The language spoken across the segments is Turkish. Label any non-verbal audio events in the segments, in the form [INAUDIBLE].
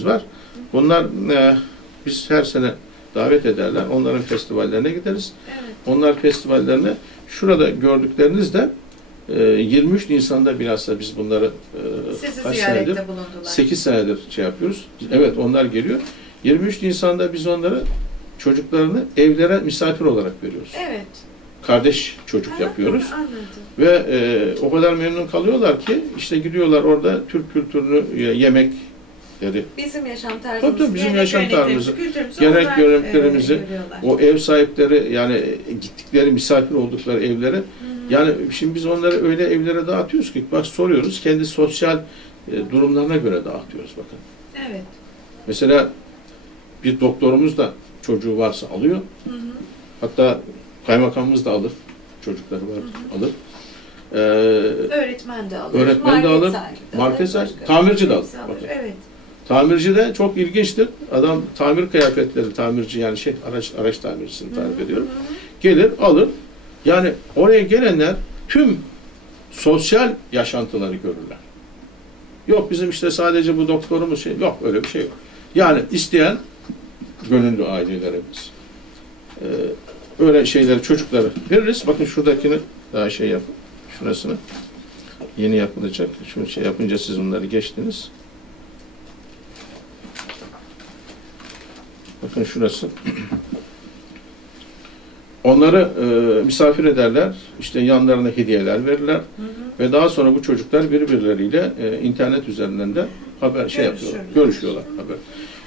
var. Bunlar e, biz her sene davet ederler. Onların festivallerine gideriz. Evet. Onlar festivallerine şurada gördükleriniz de e, 23 Nisan'da bilhassa biz bunları e, Sizi kaç senedir? bulundular. 8 senedir şey yapıyoruz. Evet onlar geliyor. 23 Nisan'da biz onları çocuklarını evlere misafir olarak veriyoruz. Evet. Kardeş çocuk Aha, yapıyoruz. Anladım. Ve e, o kadar memnun kalıyorlar ki işte gidiyorlar orada Türk kültürünü e, yemekleri, Bizim yaşam tarzımız, Tabii tabii, bizim yaşam tarzımızı, onlar, yönetlerimizi, e, o ev sahipleri yani gittikleri misafir oldukları evlere Hı. yani şimdi biz onları öyle evlere dağıtıyoruz ki bak soruyoruz kendi sosyal e, durumlarına göre dağıtıyoruz bakın. Evet. Mesela bir doktorumuz da çocuğu varsa alıyor. Hı hı. Hatta kaymakamımız da alır. Çocukları var alır. Ee, Öğretmen de alır. Öğretmen de alır, sahibi de market alır, sahibi, tamirci de alır. Bakın. Evet. Tamirci de çok ilginçtir. Adam tamir kıyafetleri tamirci yani şey araç araç tamircisini tarif ediyorum. Gelir alır. Yani oraya gelenler tüm sosyal yaşantıları görürler. Yok bizim işte sadece bu doktorumuz şey yok öyle bir şey yok. Yani isteyen gönüllü ailelerimiz. Ee, öyle şeyleri çocukları veririz. Bakın şuradakini daha şey yapın. Şurasını yeni yapılacak. Şunu şey yapınca siz onları geçtiniz. Bakın şurası. Onları e, misafir ederler. İşte yanlarına hediyeler verirler. Hı hı. Ve daha sonra bu çocuklar birbirleriyle e, internet üzerinden de haber şey yapıyorlar. Görüşüyorlar. Haber.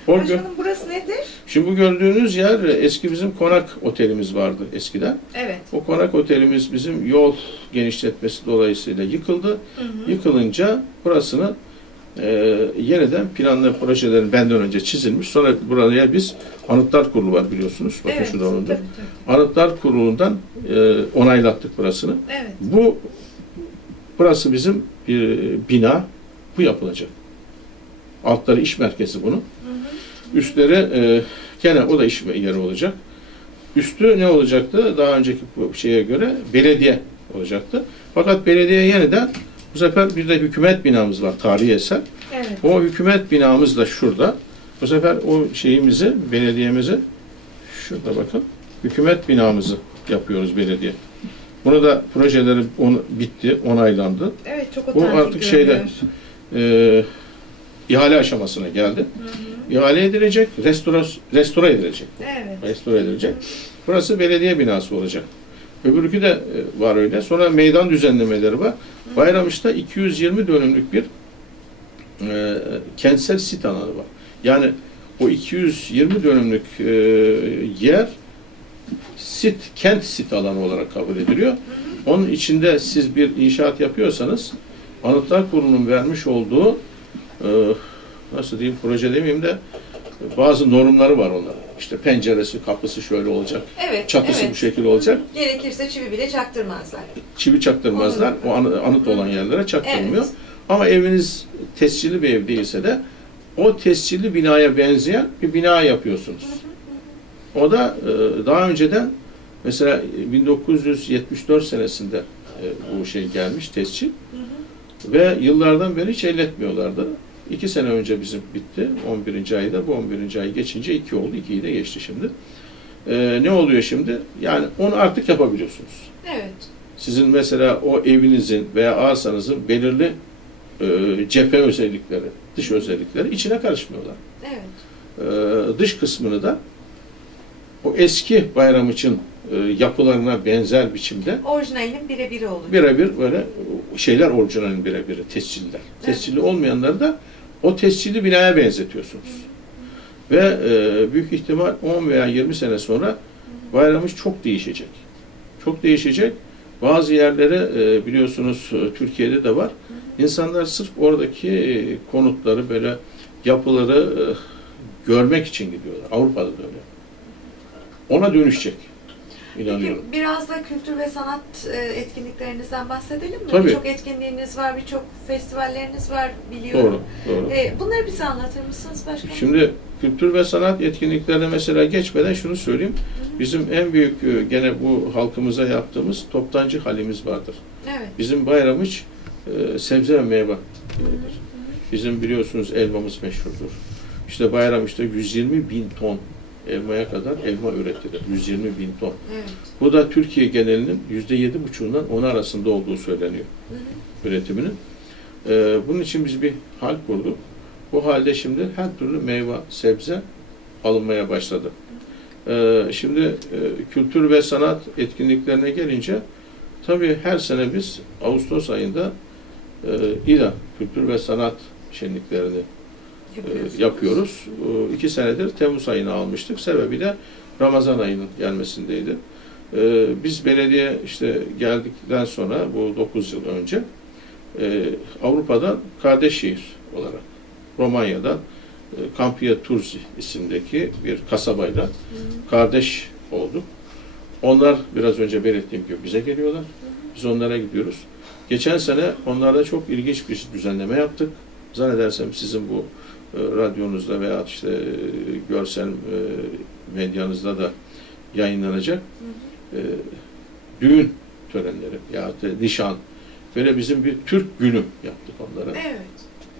O gö- Başkanım burası nedir? Şimdi bu gördüğünüz yer e, eski bizim konak otelimiz vardı eskiden. Evet. O konak otelimiz bizim yol genişletmesi dolayısıyla yıkıldı. Hı hı. Yıkılınca burasını e, yeniden planlı projelerin benden önce çizilmiş. Sonra buraya biz Anıtlar Kurulu var biliyorsunuz. Bakın evet. şurada tabii. Anıtlar Kurulu'ndan e, onaylattık burasını. Evet. Bu burası bizim bir bina. Bu yapılacak. Altları iş merkezi bunun. Hı hı. Üstleri e, gene o da iş yeri olacak. Üstü ne olacaktı? Daha önceki şeye göre belediye olacaktı. Fakat belediye yeniden bu sefer bir de hükümet binamız var tarihi eser. Evet. O hükümet binamız da şurada. Bu sefer o şeyimizi, belediyemizi şurada bakın. Hükümet binamızı yapıyoruz belediye. Bunu da projeleri onu, bitti, onaylandı. Evet çok Bu artık şeyde e, ihale aşamasına geldi. Hı hı. İhale edilecek, restore, restore edilecek. Evet. Restore edilecek. Burası belediye binası olacak. Öbürkü de e, var öyle. Sonra meydan düzenlemeleri var. Bayramış'ta 220 dönümlük bir e, kentsel sit alanı var. Yani o 220 dönümlük e, yer sit, kent sit alanı olarak kabul ediliyor. Onun içinde siz bir inşaat yapıyorsanız Anıtlar Kurulu'nun vermiş olduğu e, nasıl diyeyim proje demeyeyim de bazı normları var onların. İşte penceresi, kapısı şöyle olacak. Evet. Çatısı evet. bu şekilde olacak. Gerekirse çivi bile çaktırmazlar. Çivi çaktırmazlar. O anı- anıt olan yerlere çaktırmıyor. Evet. Ama eviniz tescilli bir ev değilse de o tescilli binaya benzeyen bir bina yapıyorsunuz. O da e, daha önceden mesela 1974 senesinde e, bu şey gelmiş tescil Hı hı. ve yıllardan beri hiç elletmiyorlardı. İki sene önce bizim bitti. 11. ayda. Bu 11. ay geçince iki oldu. İkiyi de geçti şimdi. E, ne oluyor şimdi? Yani onu artık yapabiliyorsunuz. Evet. Sizin mesela o evinizin veya arsanızın belirli e, cephe özellikleri, dış özellikleri içine karışmıyorlar. Evet. E, dış kısmını da o eski bayram için e, yapılarına benzer biçimde Orijinalinin birebiri olur. birebir böyle şeyler orijinalin birebiri, tesciller. Tescilli olmayanları da o tescilli binaya benzetiyorsunuz. Ve e, büyük ihtimal 10 veya 20 sene sonra bayramımız çok değişecek. Çok değişecek. Bazı yerlere e, biliyorsunuz e, Türkiye'de de var. İnsanlar sırf oradaki e, konutları böyle yapıları e, görmek için gidiyorlar. Avrupa'da da öyle. Ona dönüşecek. İnanıyorum. Peki biraz da kültür ve sanat e, etkinliklerinizden bahsedelim mi? Tabii. Birçok etkinliğiniz var, birçok festivalleriniz var biliyorum. Doğru, doğru. E, bunları bize anlatır mısınız başkanım? Şimdi kültür ve sanat etkinliklerine mesela geçmeden şunu söyleyeyim. Bizim en büyük e, gene bu halkımıza yaptığımız toptancı halimiz vardır. Evet. Bizim bayramıç e, sebze ve meyve. Bizim biliyorsunuz elmamız meşhurdur. İşte bayram işte 120 bin ton elmaya kadar elma üretilir. 120 bin ton. Evet. Bu da Türkiye genelinin yüzde yedi buçuğundan onu arasında olduğu söyleniyor Hı hı. üretiminin. Ee, bunun için biz bir hal kurduk. Bu halde şimdi her türlü meyve, sebze alınmaya başladı. Ee, şimdi e, kültür ve sanat etkinliklerine gelince tabii her sene biz Ağustos ayında e, İDA Kültür ve Sanat şenliklerini. Yapıyoruz. E, iki senedir Temmuz ayını almıştık. Sebebi de Ramazan ayının gelmesindeydi. E, biz belediye işte geldikten sonra bu 9 yıl önce e, Avrupa'da kardeş şehir olarak Romanya'da e, Campia Turzi isimdeki bir kasabayla kardeş olduk. Onlar biraz önce belirttiğim gibi bize geliyorlar. Biz onlara gidiyoruz. Geçen sene onlarda çok ilginç bir düzenleme yaptık. Zannedersem sizin bu radyonuzda veya işte e, görsel e, medyanızda da yayınlanacak Hı hı. e, düğün törenleri ya da nişan böyle bizim bir Türk günü yaptık onlara. Evet.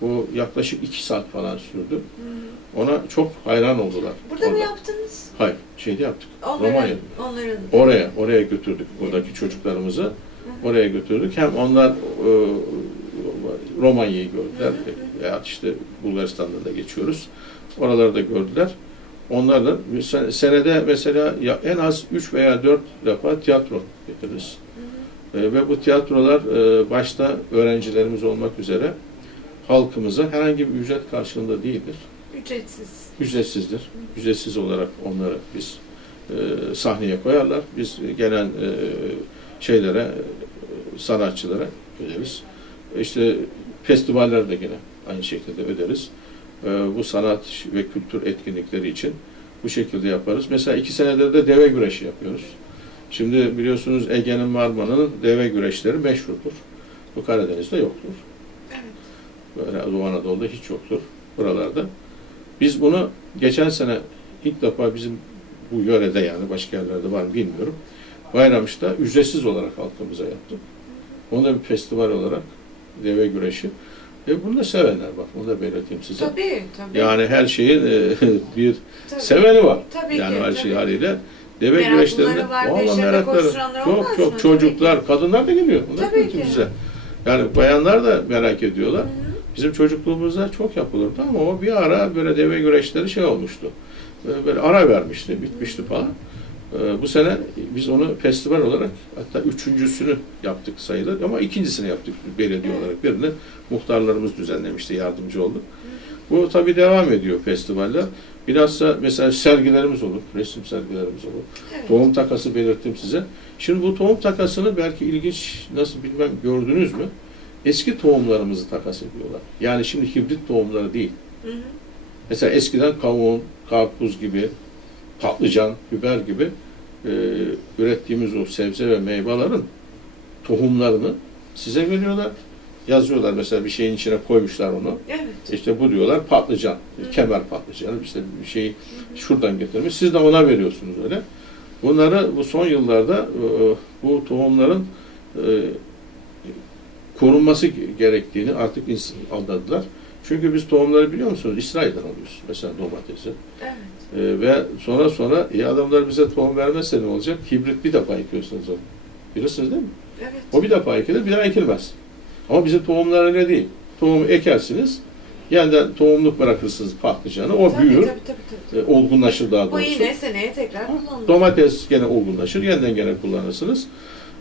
Bu yaklaşık iki saat falan sürdü. Hı. Ona çok hayran oldular. Burada mı Orada. yaptınız? Hayır, şeyde yaptık. Onların, Romanya'da. onların. Oraya, oraya götürdük buradaki çocuklarımızı. Hı. Oraya götürdük. Hem onlar e, Romanya'yı gördüler. Veya işte Bulgaristan'da da geçiyoruz. Oraları da gördüler. Onlar da senede mesela en az 3 veya 4 defa tiyatro getiririz. E, ve bu tiyatrolar e, başta öğrencilerimiz olmak üzere halkımıza herhangi bir ücret karşılığında değildir. Ücretsiz. Ücretsizdir. Ücretsiz olarak onları biz e, sahneye koyarlar. Biz gelen e, şeylere, e, sanatçılara öderiz. İşte festivaller de yine aynı şekilde öderiz. E, bu sanat ve kültür etkinlikleri için bu şekilde yaparız. Mesela iki senedir de deve güreşi yapıyoruz. Şimdi biliyorsunuz Ege'nin Marmara'nın deve güreşleri meşhurdur. Bu Karadeniz'de yoktur. Evet. Böyle Doğu Anadolu'da hiç yoktur buralarda. Biz bunu geçen sene ilk defa bizim bu yörede yani başka yerlerde var mı bilmiyorum. Bayramış'ta ücretsiz olarak halkımıza yaptık. Onu da bir festival olarak deve güreşi. Ve bunu da sevenler var. Onu da belirteyim size. Tabii, tabii. Yani her şeyin e, [LAUGHS] bir tabii. seveni var. Tabii yani ki, her tabii. şey haliyle. Deve Meraklıları güreşlerinde valla merakları çok çok mı? çocuklar, kadınlar da geliyor. Bunlar Tabii da ki. güzel. Yani bayanlar da merak ediyorlar. Hı hı. Bizim çocukluğumuzda çok yapılırdı ama o bir ara böyle deve güreşleri şey olmuştu. Böyle ara vermişti, bitmişti falan. Ee, Bu sene biz onu festival olarak hatta üçüncüsünü yaptık sayılır ama ikincisini yaptık belediye olarak. Birini muhtarlarımız düzenlemişti, yardımcı oldu. Bu tabii devam ediyor festivaller. Bilhassa mesela sergilerimiz olur, resim sergilerimiz olur. Evet. Tohum takası belirttim size. Şimdi bu tohum takasını belki ilginç nasıl bilmem gördünüz mü? Eski tohumlarımızı takas ediyorlar. Yani şimdi hibrit tohumları değil. Hı hı. Mesela eskiden kavun, karpuz gibi, patlıcan, biber gibi e, ürettiğimiz o sebze ve meyvelerin tohumlarını size veriyorlar. Yazıyorlar mesela bir şeyin içine koymuşlar onu. Evet. İşte bu diyorlar patlıcan, Hı. kemer patlıcanı işte bir şeyi şuradan getirmiş. Siz de ona veriyorsunuz öyle. Bunları bu son yıllarda e, bu tohumların e, korunması gerektiğini artık anladılar. Çünkü biz tohumları biliyor musunuz? İsrail'den alıyoruz. Mesela domatesi. Evet. E, ve sonra sonra iyi adamlar bize tohum vermezse ne olacak? Hibrit bir defa ekiyorsunuz onu. Bilirsiniz değil mi? Evet. O bir defa ekilir, bir daha ekilmez. Ama bizim tohumlar öyle değil. Tohumu ekersiniz, yeniden tohumluk bırakırsınız patlıcanı, o Tabii, büyür, Tabii, tabii, tabii. e, olgunlaşır daha Bu doğrusu. yine seneye tekrar kullanılır. Domates gene olgunlaşır, yeniden gene kullanırsınız.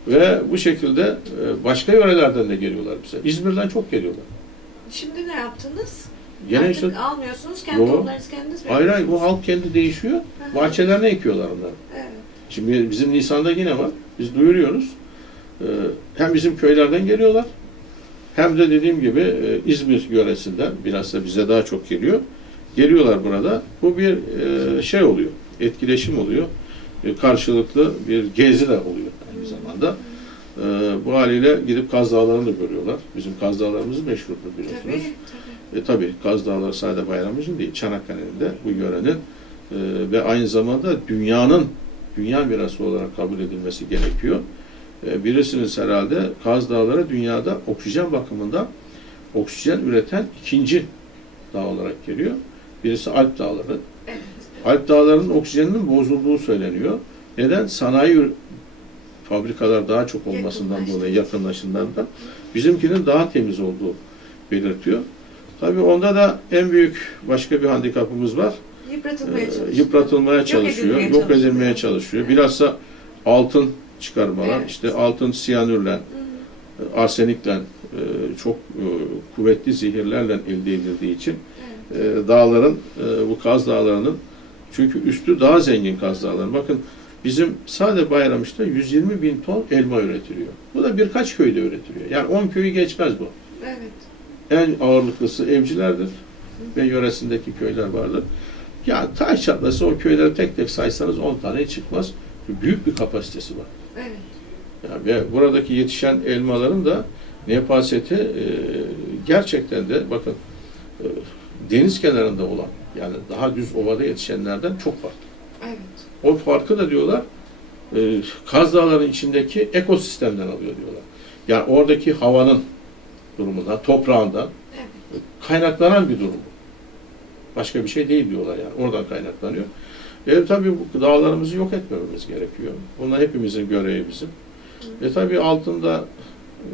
Ve bu şekilde e, başka yörelerden de geliyorlar bize. İzmir'den çok geliyorlar. Şimdi ne yaptınız? Gene Artık işte, almıyorsunuz, kendi Yo. tohumlarınızı kendiniz mi hayır hayır, bu halk kendi değişiyor, hı. bahçelerine ekiyorlar onları. Evet. Şimdi bizim Nisan'da yine var. Biz duyuruyoruz. Ee, Hem bizim köylerden geliyorlar. Hem de dediğim gibi e, İzmir yöresinden biraz da bize daha çok geliyor. Geliyorlar burada. Bu bir e, şey oluyor. Etkileşim oluyor. E, Karşılıklı bir gezi de oluyor aynı zamanda. E, Bu haliyle gidip Kaz Dağları'nı da görüyorlar. Bizim Kaz Dağlarımız meşhurdur biliyorsunuz. Tabii, tabii. E, tabii Kaz Dağları sadece Bayramıcı'nın değil, Çanakkale'nin de bu yörenin e, ve aynı zamanda dünyanın dünya mirası olarak kabul edilmesi gerekiyor. E, bilirsiniz herhalde Kaz Dağları dünyada oksijen bakımından oksijen üreten ikinci dağ olarak geliyor. Birisi Alp Dağları. Alp Dağları'nın oksijeninin bozulduğu söyleniyor. Neden? Sanayi fabrikalar daha çok olmasından dolayı yakınlaşından bizimkinin daha temiz olduğu belirtiyor. Tabii onda da en büyük başka bir handikapımız var. Yıpratılmaya Ee, çalışıyor. yıpratılmaya çalışıyor, edilmeye yok çalışıyor. edilmeye çalışıyor. Bilhassa altın çıkarmalar, Evet. işte altın siyanürle, Hı hı. arsenikle, e, çok e, kuvvetli zehirlerle elde edildiği için Evet. e, dağların, bu Kaz Dağları'nın çünkü üstü daha zengin Kaz Dağları. Bakın bizim sade Bayramış'ta 120 bin ton elma üretiliyor. Bu da birkaç köyde üretiliyor. Yani 10 köyü geçmez bu. Evet. En ağırlıklısı evcilerdir ve yöresindeki köyler vardır. Ya taş çatlası o köyleri tek tek saysanız 10 tane çıkmaz. Büyük bir kapasitesi var. Evet. Yani ve buradaki yetişen elmaların da nepaseti e, gerçekten de bakın e, deniz kenarında olan yani daha düz ovada yetişenlerden çok farklı. Evet. O farkı da diyorlar e, Kaz Dağları'nın içindeki ekosistemden alıyor diyorlar. Yani oradaki havanın durumundan, toprağından Evet. kaynaklanan bir durum. bu. Başka bir şey değil diyorlar yani. Oradan kaynaklanıyor. E tabii bu dağlarımızı yok etmememiz gerekiyor. Bunlar hepimizin görevi bizim. E tabii altında e,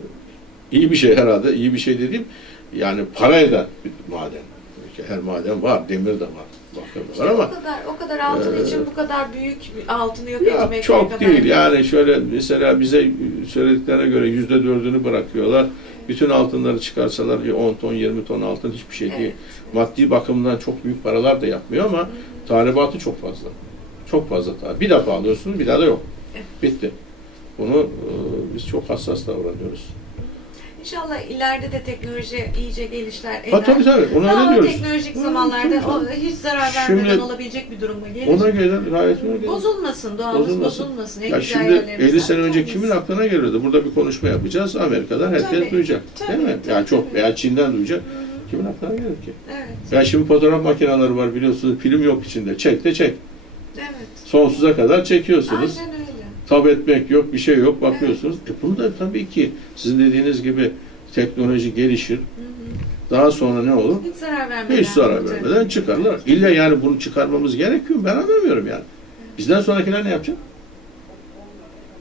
iyi bir şey herhalde. iyi bir şey dediğim yani para eden bir maden. Her maden var, demir de var. İşte var ama o kadar o kadar altın Ee, için bu kadar büyük altını yok ya etmek çok kadar değil. Yani şöyle mesela bize söylediklerine göre yüzde dördünü bırakıyorlar. Bütün altınları çıkarsalar ya 10 ton 20 ton altın hiçbir şey değil. Evet. Maddi bakımdan çok büyük paralar da yapmıyor ama tahribatı çok fazla. Çok fazla tahrip. Bir defa alıyorsunuz bir daha da yok. Evet. Bitti. Bunu e, biz çok hassas davranıyoruz. İnşallah ileride de teknoloji iyice gelişler eder. Ha tabii tabii. Ona Ama öyle diyoruz. teknolojik Hı, zamanlarda o hiç zarar Şimdi- vermeden olabilecek bir duruma gelir. Ona gelir gayet öyle gelir. Bozulmasın, doğamız Bozulmasın. bozulmasın. Ya şimdi yerlerimizden 50 sene önce tanesi. kimin aklına geliyordu? Burada bir konuşma yapacağız. Amerika'dan herkes Tabii, duyacak. tabii, değil mi? tabii, yani çok tabii. veya Çin'den duyacak. Hı. Kimin aklına gelir ki? Evet, Ya şimdi fotoğraf makineleri var biliyorsunuz. Film yok içinde. Çek de çek. evet. Sonsuza kadar çekiyorsunuz. Aynen öyle. Tab etmek yok, bir şey yok. Bakıyorsunuz. E bunu da tabii ki sizin dediğiniz gibi teknoloji gelişir. Hı hı. Daha sonra ne olur? Hiç zarar vermeden. Hiç zarar vermeden çıkarlar. İlla yani bunu çıkarmamız gerekiyor mu? Ben anlamıyorum yani. Bizden sonrakiler ne yapacak?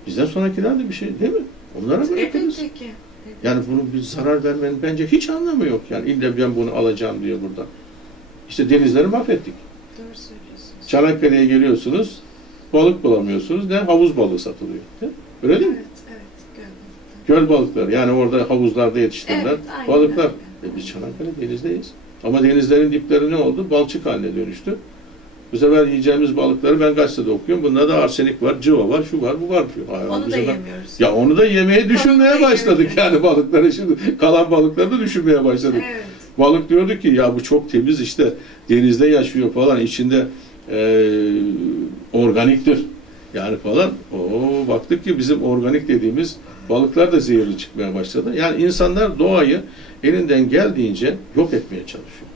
Bizden sonrakiler de bir şey değil mi? Onlara bırakırız. Elbette ki. Yani bunu bir zarar vermenin bence hiç anlamı yok. Yani illa ben bunu alacağım diyor burada. İşte denizleri mahvettik. Doğru söylüyorsunuz. Çanakkale'ye geliyorsunuz, balık bulamıyorsunuz. Ne? Havuz balığı satılıyor. Değil mi? Öyle değil mi? Evet, evet. Göl balıkları. Yani orada havuzlarda yetiştirilen Evet, balıklar. E biz Çanakkale denizdeyiz. Ama denizlerin dipleri ne oldu? Balçık haline dönüştü. Bu sefer yiyeceğimiz balıkları ben gazetede okuyorum. Bunda da arsenik var, cıva var, şu var, bu var Onu da sefer- yemiyoruz. Ya onu da yemeye düşünmeye başladık yani balıkları şimdi kalan balıkları da düşünmeye başladık. Evet. Balık diyordu ki ya bu çok temiz işte denizde yaşıyor falan içinde eee, organiktir yani falan. Oo baktık ki bizim organik dediğimiz balıklar da zehirli çıkmaya başladı. Yani insanlar doğayı elinden geldiğince yok etmeye çalışıyor.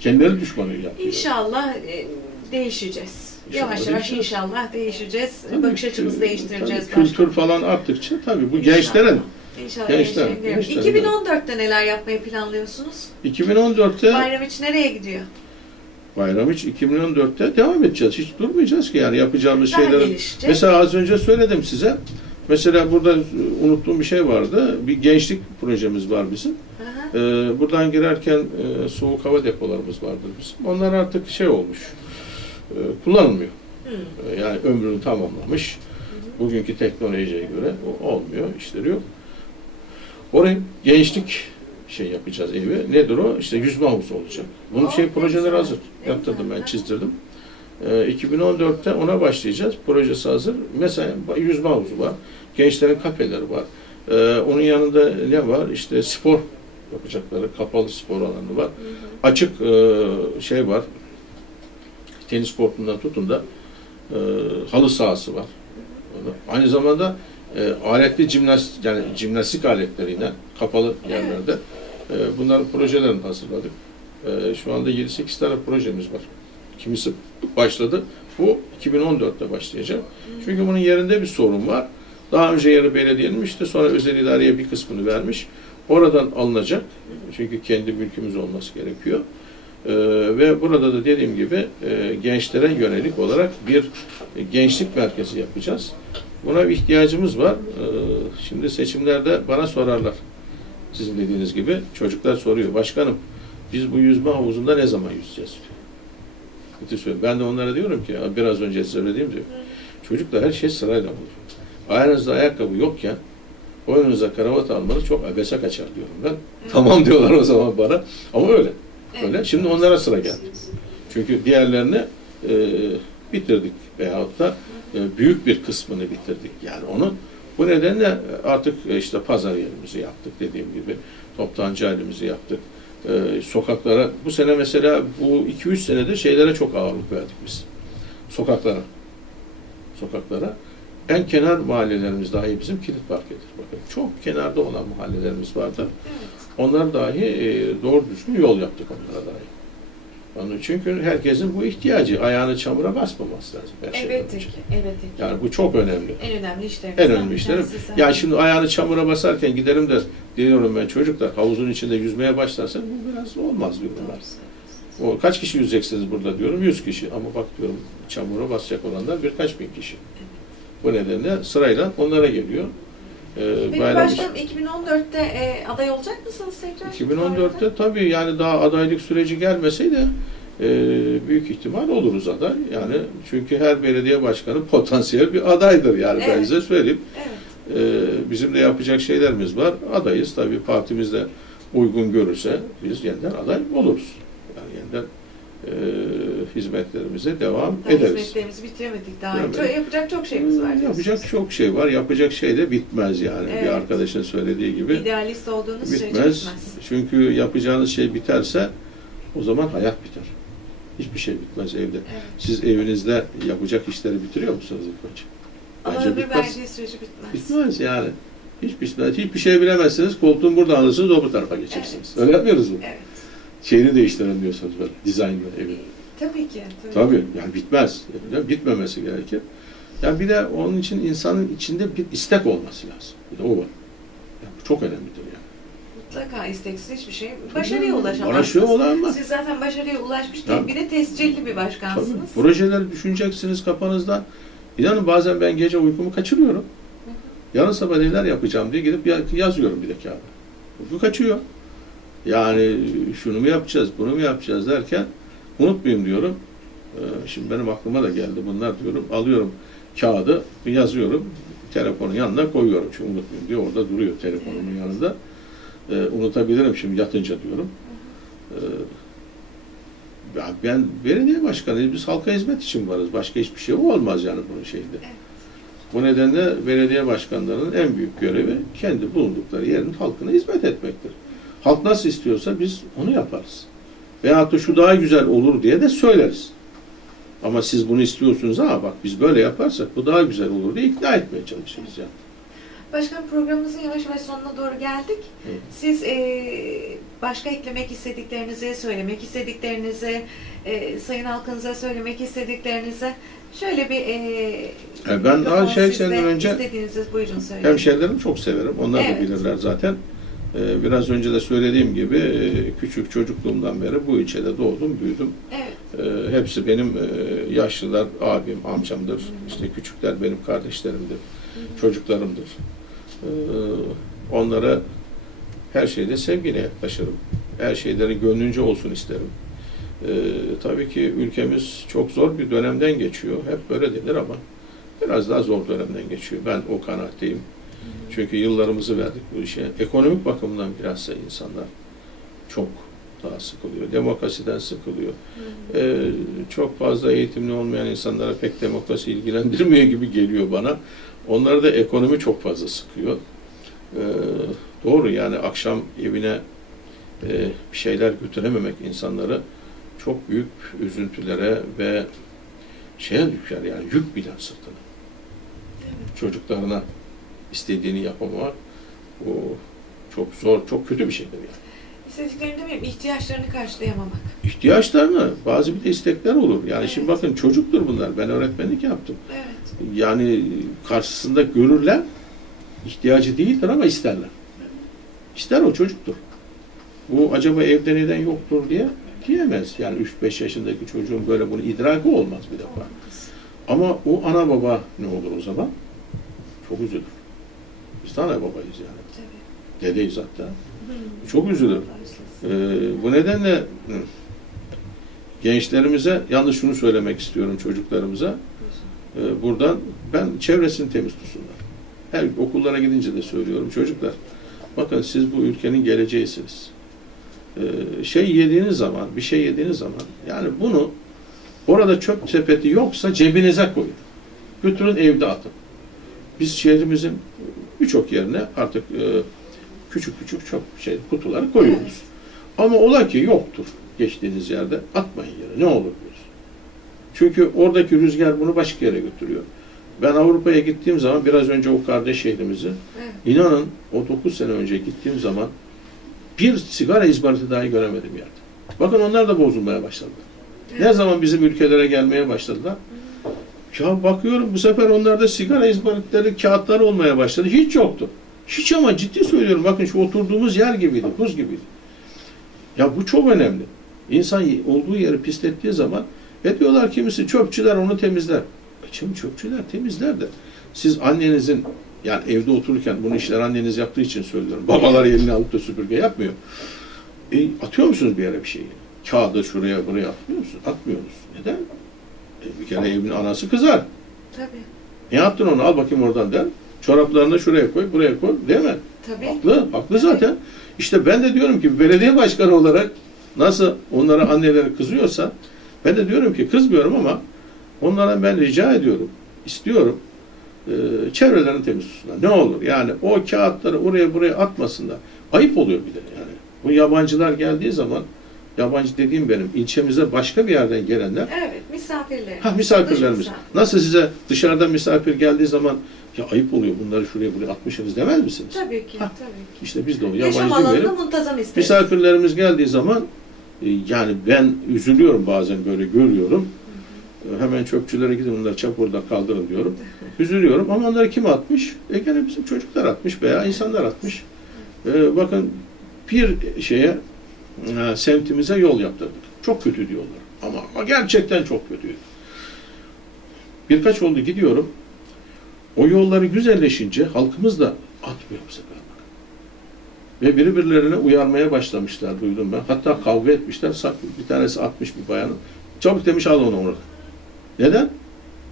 Kendileri düşmanı yapıyor. İnşallah e, değişeceğiz. İnşallah yavaş yavaş değişeceğiz. inşallah değişeceğiz. Tabii Bakış açımızı değiştireceğiz. tabii kültür falan arttıkça tabii bu İnşallah. gençlerin İnşallah gençler. gençler. 2014'te neler yapmayı planlıyorsunuz? 2014'te Bayram için nereye gidiyor? Bayram hiç 2014'te devam edeceğiz. Hiç durmayacağız ki yani yapacağımız Daha şeyleri. gelişecek. Mesela az önce söyledim size. Mesela burada unuttuğum bir şey vardı. Bir gençlik projemiz var bizim. Hı hı. Ee, buradan girerken e, soğuk hava depolarımız vardır bizim. Onlar artık şey olmuş. e, kullanılmıyor. Hı. E, yani ömrünü tamamlamış. Bugünkü teknolojiye göre o olmuyor, işleri yok. Orayı gençlik şey yapacağız evi. Nedir o? İşte yüzme havuzu olacak. Bunun şey projeleri hazır. Yaptırdım ben, çizdirdim. Ee, 2014'te ona başlayacağız. Projesi hazır. Mesela yüzme havuzu var. Gençlerin kafeleri var. Ee, onun yanında ne var? İşte spor yapacakları kapalı spor alanı var. Hı hı. Açık e, şey var. Tenis kortundan tutun da e, halı sahası var. Aynı zamanda e, aletli jimnastik yani jimnastik aletleriyle kapalı yerlerde e, bunların projelerini hazırladık. E, şu anda 7-8 tane projemiz var. Kimisi başladı. Bu 2014'te başlayacak. Çünkü bunun yerinde bir sorun var. Daha önce yeri belediyelenmişti. Sonra özel idareye bir kısmını vermiş. Oradan alınacak. Çünkü kendi mülkümüz olması gerekiyor. Ee, ve burada da dediğim gibi e, gençlere yönelik olarak bir gençlik merkezi yapacağız. Buna bir ihtiyacımız var. Ee, şimdi seçimlerde bana sorarlar. Sizin dediğiniz gibi çocuklar soruyor. Başkanım biz bu yüzme havuzunda ne zaman yüzeceğiz? Ben de onlara diyorum ki biraz önce söylediğim gibi çocuklar her şey sırayla olur. Ayağınızda ayakkabı yokken boynunuza kravat almanız çok abese kaçar diyorum ben. Tamam diyorlar o zaman bana. Ama öyle. Öyle. Şimdi onlara sıra geldi. Çünkü diğerlerini e, bitirdik veyahut da e, büyük bir kısmını bitirdik. Yani onun bu nedenle artık işte pazar yerimizi yaptık dediğim gibi. Toptancı halimizi yaptık. E, sokaklara bu sene mesela bu 2-3 senedir şeylere çok ağırlık verdik biz. Sokaklara. Sokaklara. En kenar mahallelerimiz dahi bizim kilit parkedir. Bakın çok kenarda olan mahallelerimiz vardı. Evet. Onlar dahi e, doğru düzgün yol yaptık onlara dahi. Onun çünkü herkesin bu ihtiyacı. Ayağını çamura basmaması lazım. Her elbette ki. Elbette ki. Yani bu çok önemli. En önemli işlerim. En önemli işlerim. Yani şimdi ayağını çamura basarken giderim de diyorum ben çocuklar havuzun içinde yüzmeye başlarsa bu biraz olmaz diyorlar. O kaç kişi yüzeceksiniz burada diyorum. Yüz kişi. Ama bak diyorum çamura basacak olanlar birkaç bin kişi. Bu nedenle sırayla onlara geliyor. Ee, Peki başkanım 2014'te e, aday olacak mısınız tekrar? 2014'te tabii yani daha adaylık süreci gelmeseydi e, büyük ihtimal oluruz aday. Yani çünkü her belediye başkanı potansiyel bir adaydır yani evet. ben size söyleyeyim. Evet. E, bizim de yapacak şeylerimiz var. Adayız tabii partimiz de uygun görürse biz yeniden aday oluruz. Yani yeniden e, hizmetlerimize devam daha ederiz. Hizmetlerimizi bitiremedik daha. Evet. Çok, yapacak çok şeyimiz var. Yapacak çok şey var. Yapacak şey de bitmez yani. Evet. Bir arkadaşın söylediği gibi. İdealist olduğunuz bitmez. bitmez. Çünkü yapacağınız şey biterse o zaman hayat biter. Hiçbir şey bitmez evde. Evet. Siz evinizde yapacak işleri bitiriyor musunuz ilk önce? Bence Ama bitmez. süreci bitmez. Bitmez yani. Hiçbir, hiçbir şey bilemezsiniz. Koltuğun burada alırsınız, o bu tarafa geçersiniz. Evet. Öyle yapmıyoruz mu? Evet şeyini değiştiremiyorsanız böyle dizaynını evin. Tabii ki. Tabii. tabii yani bitmez. Yani bitmemesi gerekir. Yani bir de onun için insanın içinde bir istek olması lazım. Bir de o var. Yani bu çok önemlidir yani. Mutlaka isteksiz hiçbir şey. Başarıya ulaşamazsınız. Başarıya olamaz. Siz zaten başarıya ulaşmış değil. Bir de tescilli bir başkansınız. Tabii. Projeleri düşüneceksiniz kafanızda. İnanın bazen ben gece uykumu kaçırıyorum. Yarın sabah neler yapacağım diye gidip yazıyorum bir de kağıda. Uyku kaçıyor. Yani şunu mu yapacağız, bunu mu yapacağız derken unutmayayım diyorum. Ee, şimdi benim aklıma da geldi bunlar diyorum. Alıyorum kağıdı, yazıyorum. Telefonun yanına koyuyorum. Çünkü unutmayayım diyor. Orada duruyor telefonumun yanında. Ee, unutabilirim şimdi yatınca diyorum. Ee, ben belediye başkanıyız. Biz halka hizmet için varız. Başka hiçbir şey olmaz yani bunun şeyinde. Bu nedenle belediye başkanlarının en büyük görevi kendi bulundukları yerin halkına hizmet etmektir. Halk nasıl istiyorsa biz onu yaparız. Veyahut da şu daha güzel olur diye de söyleriz. Ama siz bunu istiyorsunuz ama bak biz böyle yaparsak bu daha güzel olur diye ikna etmeye çalışırız yani. Başkanım programımızın yavaş yavaş sonuna doğru geldik. Siz e, başka eklemek istediklerinizi, söylemek istediklerinizi, e, sayın halkınıza söylemek istediklerinizi şöyle bir e, yani ben daha şey senden önce istediğinizi buyurun söyleyin. Hemşerilerimi çok severim. Onlar evet. da bilirler zaten. Ee, biraz önce de söylediğim gibi e, küçük çocukluğumdan beri bu ilçede doğdum, büyüdüm. Evet. Ee, hepsi benim e, yaşlılar, abim, amcamdır. İşte küçükler benim kardeşlerimdir, çocuklarımdır. Ee, onlara her şeyde sevgiyle yaklaşırım. Her şeyleri gönlünce olsun isterim. tabii ki ülkemiz çok zor bir dönemden geçiyor. Hep böyle denir ama biraz daha zor dönemden geçiyor. Ben o kanaatteyim. Çünkü yıllarımızı verdik bu işe. Ekonomik bakımdan bilhassa insanlar çok daha sıkılıyor. Demokrasiden sıkılıyor. Ee, çok fazla eğitimli olmayan insanlara pek demokrasi ilgilendirmiyor gibi geliyor bana. Onları da ekonomi çok fazla sıkıyor. Ee, doğru yani akşam evine e, bir şeyler götürememek insanları çok büyük üzüntülere ve şeye düşer yani yük binen sırtına. Çocuklarına istediğini yapamamak o çok zor, çok kötü bir şeydir yani. İstediklerini demeyeyim, ihtiyaçlarını karşılayamamak. İhtiyaçlarını, bazı bir de istekler olur. Yani evet. şimdi bakın çocuktur bunlar. Ben öğretmenlik yaptım. Evet. Yani karşısında görürler, ihtiyacı değildir ama isterler. İster o çocuktur. Bu acaba evde neden yoktur diye diyemez. Yani 3-5 yaşındaki çocuğun böyle bunu idraki olmaz bir defa. Ama o ana baba ne olur o zaman? Çok üzülür. Biz ana babayız yani. Tabii. Dedeyiz hatta. Hı. Çok üzülür. Ee, bu nedenle hı, gençlerimize yalnız şunu söylemek istiyorum çocuklarımıza. Ee, buradan ben çevresini temiz tutsunlar. Her okullara gidince de söylüyorum çocuklar. Bakın siz bu ülkenin geleceğisiniz. Ee, şey yediğiniz zaman, bir şey yediğiniz zaman yani bunu orada çöp sepeti yoksa cebinize koyun. Götürün evde atın. Biz şehrimizin birçok yerine artık e, küçük küçük çöp şey kutuları koyuyoruz. Ama ola ki yoktur geçtiğiniz yerde atmayın yere. Ne olur diyoruz. Çünkü oradaki rüzgar bunu başka yere götürüyor. Ben Avrupa'ya gittiğim zaman biraz önce o kardeş şehrimizi Evet. inanın o 9 sene önce gittiğim zaman bir sigara izmariti dahi göremedim yerde. Bakın onlar da bozulmaya başladılar. Ne Evet. zaman bizim ülkelere gelmeye başladılar? Ya bakıyorum bu sefer onlarda sigara izmaritleri, kağıtlar olmaya başladı. Hiç yoktu. Hiç ama ciddi söylüyorum. Bakın şu oturduğumuz yer gibiydi, buz gibiydi. Ya bu çok önemli. İnsan olduğu yeri pislettiği zaman ve diyorlar kimisi çöpçüler onu temizler. E çöpçüler temizler de siz annenizin yani evde otururken bunu işler anneniz yaptığı için söylüyorum. Babalar elini alıp da süpürge yapmıyor. E, atıyor musunuz bir yere bir şeyi? Kağıdı şuraya buraya atmıyor musunuz? Atmıyoruz. Neden? E, bir kere evin anası kızar. Tabii. Ne yaptın onu al bakayım oradan der. Çoraplarını şuraya koy, buraya koy. Değil mi? Tabii. Haklı, haklı zaten. İşte ben de diyorum ki belediye başkanı olarak nasıl onlara anneleri kızıyorsa ben de diyorum ki kızmıyorum ama onlara ben rica ediyorum, istiyorum e, çevrelerini temiz tutsunlar. Ne olur yani o kağıtları oraya buraya atmasınlar. Ayıp oluyor bir de yani. Bu yabancılar geldiği zaman yabancı dediğim benim ilçemize başka bir yerden gelenler Evet, misafirler. Ha misafirlerimiz. Misafir. Nasıl size dışarıdan misafir geldiği zaman ya ayıp oluyor bunları şuraya buraya atmışsınız demez misiniz? Tabii ki, Ha. tabii ki. İşte biz de o Yaşam yabancı muntazam isteriz. Misafirlerimiz geldiği zaman e, yani ben üzülüyorum bazen böyle görüyorum. E, Hemen çöpçülere gidin onları çap orada kaldırın diyorum. Üzülüyorum ama onları kim atmış? E gene bizim çocuklar atmış veya insanlar atmış. E, bakın bir şeye e, semtimize yol yaptırdık. Çok kötü diyorlar. Ama, ama gerçekten çok kötü. Birkaç oldu gidiyorum. O yolları güzelleşince halkımız da atmıyor bu sefer. Ve birbirlerine uyarmaya başlamışlar duydum ben. Hatta kavga etmişler. Bir tanesi atmış bir bayanı. Çabuk demiş al onu orada. Neden?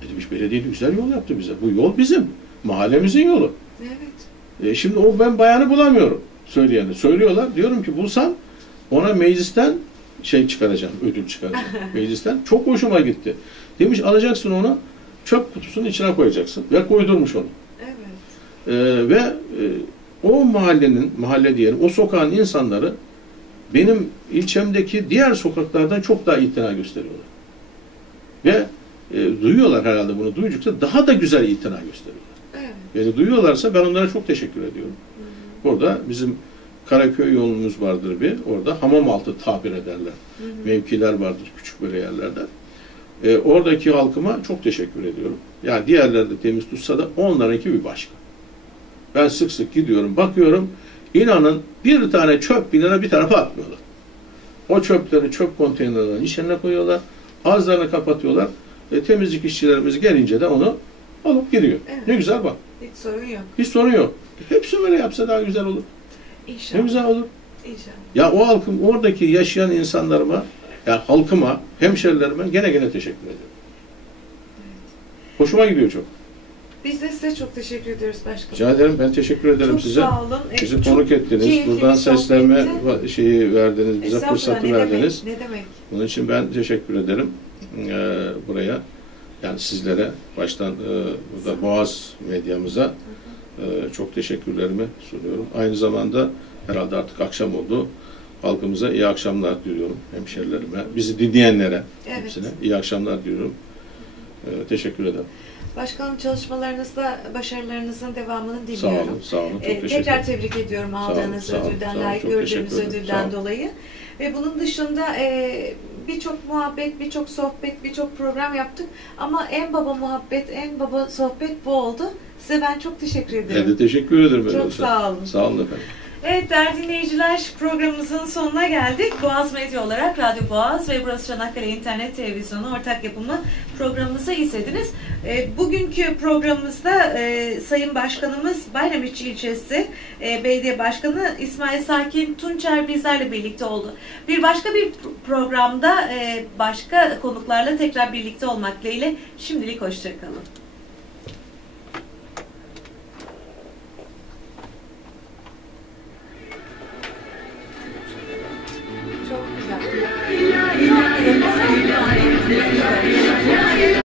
E demiş belediye güzel yol yaptı bize. Bu yol bizim. Mahallemizin yolu. Evet. E şimdi o ben bayanı bulamıyorum söyleyeni. Söylüyorlar. Diyorum ki bulsam ona meclisten şey çıkaracağım, ödül çıkaracağım. [LAUGHS] meclisten. Çok hoşuma gitti. Demiş alacaksın onu çöp kutusunun içine koyacaksın. Ve koydurmuş onu. Evet. E, ve e, o mahallenin, mahalle diyelim, o sokağın insanları benim ilçemdeki diğer sokaklardan çok daha itina gösteriyorlar. Ve e, duyuyorlar herhalde bunu duydukça daha da güzel itina gösteriyorlar. Evet. Beni duyuyorlarsa ben onlara çok teşekkür ediyorum. Orada bizim Karaköy yolumuz vardır bir. Orada hamam altı tabir ederler. Hı hı. Mevkiler vardır küçük böyle yerlerde. E, oradaki halkıma çok teşekkür ediyorum. Yani diğerleri de temiz tutsa da onlarınki bir başka. Ben sık sık gidiyorum, bakıyorum. İnanın bir tane çöp lira bir tarafa atmıyorlar. O çöpleri çöp konteynerlerinin içine koyuyorlar. Ağızlarını kapatıyorlar. E, temizlik işçilerimiz gelince de onu alıp gidiyor. Evet. Ne güzel bak. Hiç sorun yok. Hiç sorun yok. Hepsi böyle yapsa daha güzel olur. Ne İnşallah. güzel olur. İnşallah. Ya o halkım, oradaki yaşayan insanlarıma, yani halkıma, hemşerilerime gene gene teşekkür ediyorum. Hoşuma gidiyor çok. Biz de size çok teşekkür ediyoruz başkanım. Rica ederim. Ben teşekkür ederim çok size. sağ olun. Bizi konuk ettiniz. Buradan seslenme sohbetti. va- şeyi verdiniz, bize fırsatı ne verdiniz. Demek, ne demek? Bunun için ben teşekkür ederim ee, buraya. Yani sizlere baştan e, burada Boğaz medyamıza çok teşekkürlerimi sunuyorum. Aynı zamanda herhalde artık akşam oldu. Halkımıza iyi akşamlar diliyorum hemşerilerime, bizi dinleyenlere Evet. hepsine iyi akşamlar diliyorum. Ee, teşekkür ederim. Başkanım çalışmalarınızda başarılarınızın devamını Sağ diliyorum. olun, sağ olun. Çok Ee, tekrar tebrik ediyorum Sağ aldığınız sağ olun, ödülden, sağ olun. layık gördüğünüz sağ ödülden dolayı. Ve bunun dışında e, birçok muhabbet, birçok sohbet, birçok program yaptık. Ama en baba muhabbet, en baba sohbet bu oldu. Size ben çok teşekkür Ben ederim. de teşekkür ederim. Çok olsa. sağ olun. Sağ olun efendim. Evet değerli dinleyiciler programımızın sonuna geldik. Boğaz Medya olarak Radyo Boğaz ve burası Çanakkale İnternet Televizyonu ortak yapımı programımızı izlediniz. E, bugünkü programımızda e, Sayın Başkanımız Bayramiçi ilçesi e, Belediye Başkanı İsmail Sakin Tunçer bizlerle birlikte oldu. Bir başka bir programda e, başka konuklarla tekrar birlikte olmak dileğiyle şimdilik hoşçakalın.